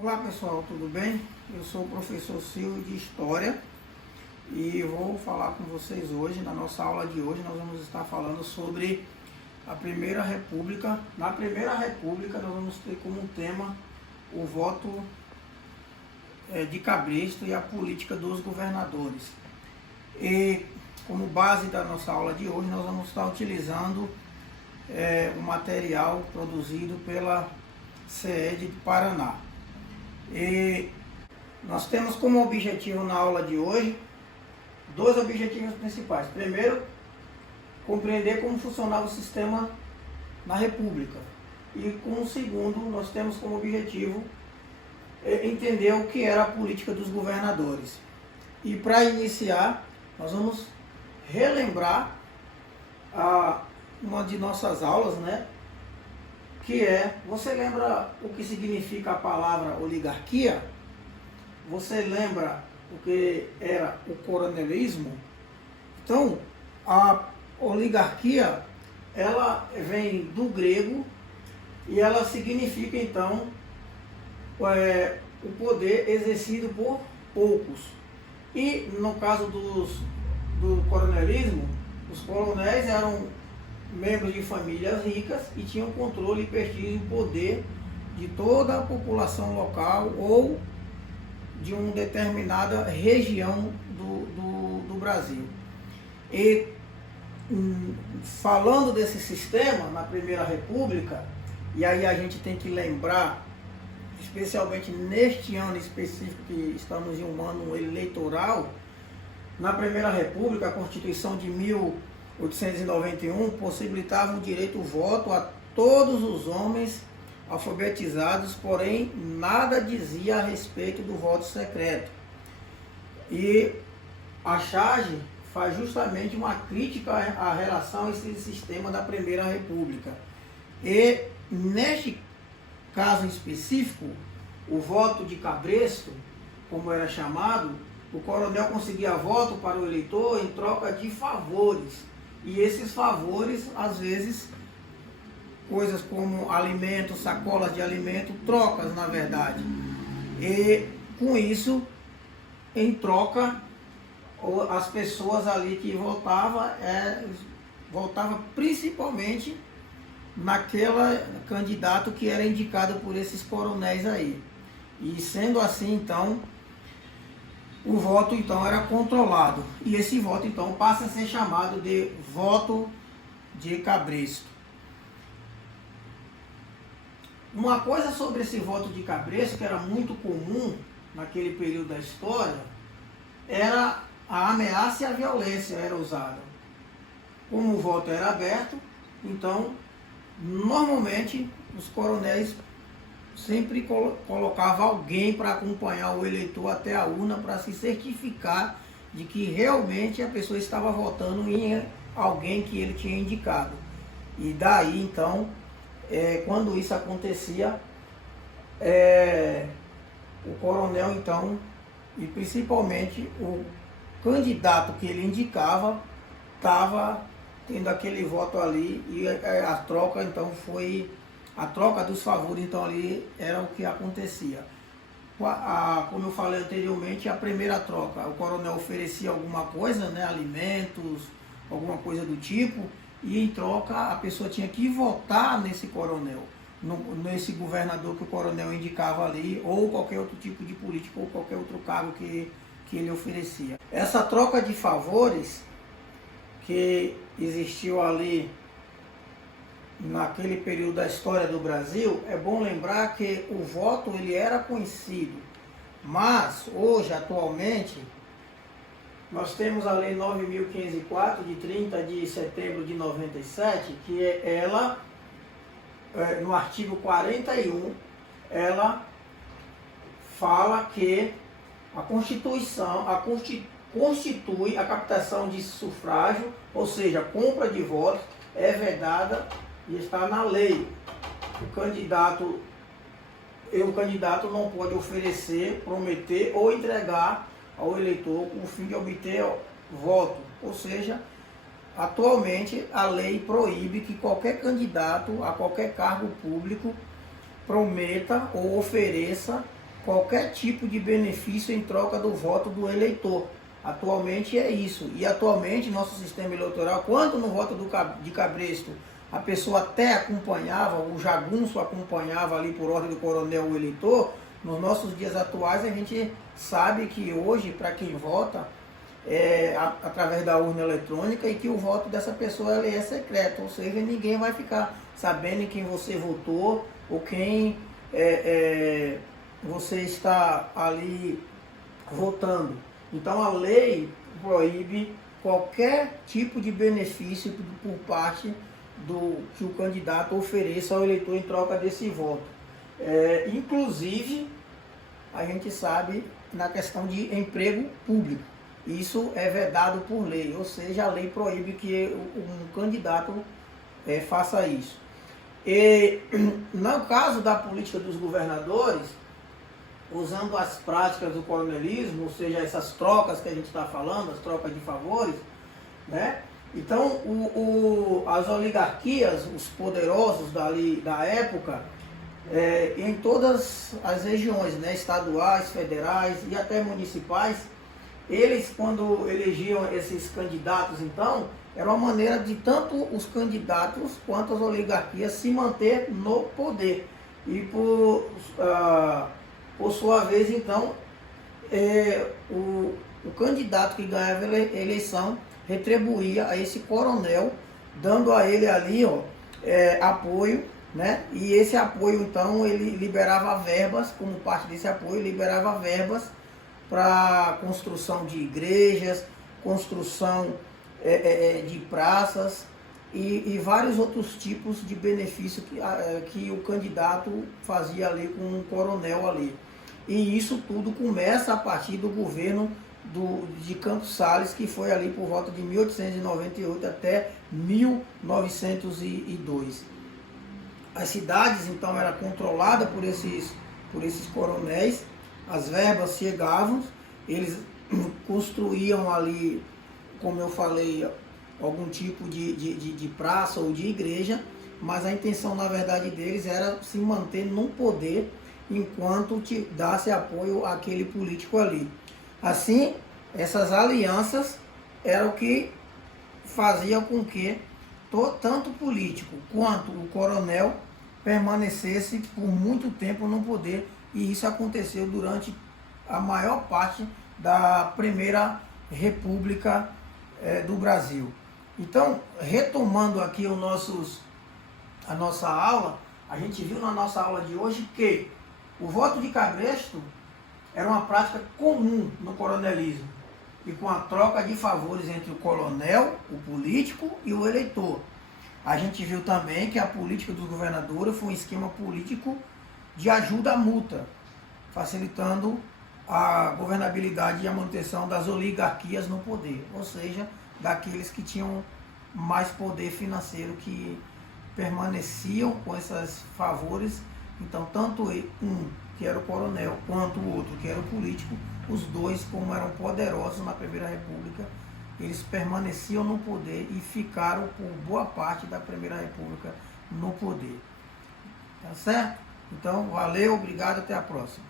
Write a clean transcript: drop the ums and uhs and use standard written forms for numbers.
Olá pessoal, tudo bem? Eu sou o professor Silvio de História e vou falar com vocês hoje. Na nossa aula de hoje nós vamos estar falando sobre a Primeira República. Na Primeira República nós vamos ter como tema o voto de Cabresto e a política dos governadores. E como base da nossa aula de hoje nós vamos estar utilizando o material produzido pela CED de Paraná. E nós temos como objetivo na aula de hoje dois objetivos principais. Primeiro, compreender como funcionava o sistema na República. E como segundo, nós temos como objetivo entender o que era a política dos governadores. E para iniciar, nós vamos relembrar uma de nossas aulas, né? Que você lembra o que significa a palavra oligarquia? Você lembra o que era o coronelismo? Então, a oligarquia, ela vem do grego e ela significa, então, o poder exercido por poucos. E, no caso do coronelismo, os coronéis eram membros de famílias ricas e tinham controle, prestígio e poder de toda a população local ou de uma determinada região do Brasil. E falando desse sistema na Primeira República, e aí a gente tem que lembrar, especialmente neste ano específico que estamos em um ano eleitoral, na Primeira República, a Constituição de 1891 possibilitava o direito ao voto a todos os homens alfabetizados, porém nada dizia a respeito do voto secreto. E a charge faz justamente uma crítica à relação a esse sistema da Primeira República. E neste caso específico, o voto de Cabresto, como era chamado, o coronel conseguia voto para o eleitor em troca de favores. E esses favores, às vezes, coisas como alimentos, sacolas de alimento, trocas, na verdade. E com isso, em troca, as pessoas ali que votavam principalmente naquele candidato que era indicado por esses coronéis aí. E sendo assim, então, o voto então era controlado. E esse voto então passa a ser chamado de voto de Cabresto. Uma coisa sobre esse voto de Cabresto, que era muito comum naquele período da história, era a ameaça e a violência era usada. Como o voto era aberto, então, normalmente, os coronéis sempre colocava alguém para acompanhar o eleitor até a urna para se certificar de que realmente a pessoa estava votando em alguém que ele tinha indicado. E daí então, quando isso acontecia, o coronel então, e principalmente o candidato que ele indicava, estava tendo aquele voto ali e a troca então foi... A troca dos favores, então, ali era o que acontecia. Como eu falei anteriormente, a primeira troca, o coronel oferecia alguma coisa, né, alimentos, alguma coisa do tipo, e em troca a pessoa tinha que votar nesse coronel, nesse governador que o coronel indicava ali, ou qualquer outro tipo de político, ou qualquer outro cargo que ele oferecia. Essa troca de favores que existiu ali naquele período da história do Brasil, é bom lembrar que o voto ele era conhecido, mas hoje, atualmente, nós temos a Lei 9.504, de 30 de setembro de 97, que ela, no artigo 41, ela fala que a Constituição constitui a captação de sufrágio, ou seja, a compra de votos, é vedada e está na lei. O candidato não pode oferecer, prometer ou entregar ao eleitor com o fim de obter voto. Ou seja, atualmente a lei proíbe que qualquer candidato a qualquer cargo público prometa ou ofereça qualquer tipo de benefício em troca do voto do eleitor. Atualmente é isso. E atualmente nosso sistema eleitoral, quando no voto de Cabresto a pessoa até acompanhava, o jagunço acompanhava ali por ordem do coronel o eleitor, nos nossos dias atuais a gente sabe que hoje, para quem vota, através da urna eletrônica, e que o voto dessa pessoa ele é secreto, ou seja, ninguém vai ficar sabendo em quem você votou ou quem você está ali votando. Então a lei proíbe qualquer tipo de benefício por parte do que o candidato ofereça ao eleitor em troca desse voto. Inclusive, a gente sabe na questão de emprego público. Isso é vedado por lei, ou seja, a lei proíbe que um candidato faça isso. E no caso da política dos governadores, usando as práticas do coronelismo, ou seja, essas trocas que a gente está falando, as trocas de favores, né? Então, as oligarquias, os poderosos da época, em todas as regiões, né, estaduais, federais e até municipais, eles, quando elegiam esses candidatos, então, era uma maneira de tanto os candidatos quanto as oligarquias se manter no poder. E por sua vez, então, o candidato que ganhava a eleição retribuía a esse coronel, dando a ele ali apoio, né? E esse apoio, então, ele liberava verbas, como parte desse apoio, liberava verbas para construção de igrejas, construção de praças e vários outros tipos de benefício que o candidato fazia ali com um coronel ali. E isso tudo começa a partir do governo de Campos Sales, que foi ali por volta de 1898 até 1902. As cidades, então, eram controladas por esses coronéis, as verbas chegavam, eles construíam ali, como eu falei, algum tipo de praça ou de igreja, mas a intenção, na verdade, deles era se manter no poder enquanto te dasse apoio àquele político ali. Assim, essas alianças eram o que fazia com que tanto o político quanto o coronel permanecesse por muito tempo no poder, e isso aconteceu durante a maior parte da Primeira República do Brasil. Então, retomando aqui a nossa aula, a gente viu na nossa aula de hoje que o voto de Cabresto era uma prática comum no coronelismo, e com a troca de favores entre o coronel, o político e o eleitor. A gente viu também que a política dos governadores foi um esquema político de ajuda mútua, facilitando a governabilidade e a manutenção das oligarquias no poder, ou seja, daqueles que tinham mais poder financeiro, que permaneciam com esses favores. Então, tanto um, que era o coronel, quanto o outro, que era o político, os dois, como eram poderosos na Primeira República, eles permaneciam no poder e ficaram por boa parte da Primeira República no poder. Tá certo? Então, valeu, obrigado, até a próxima.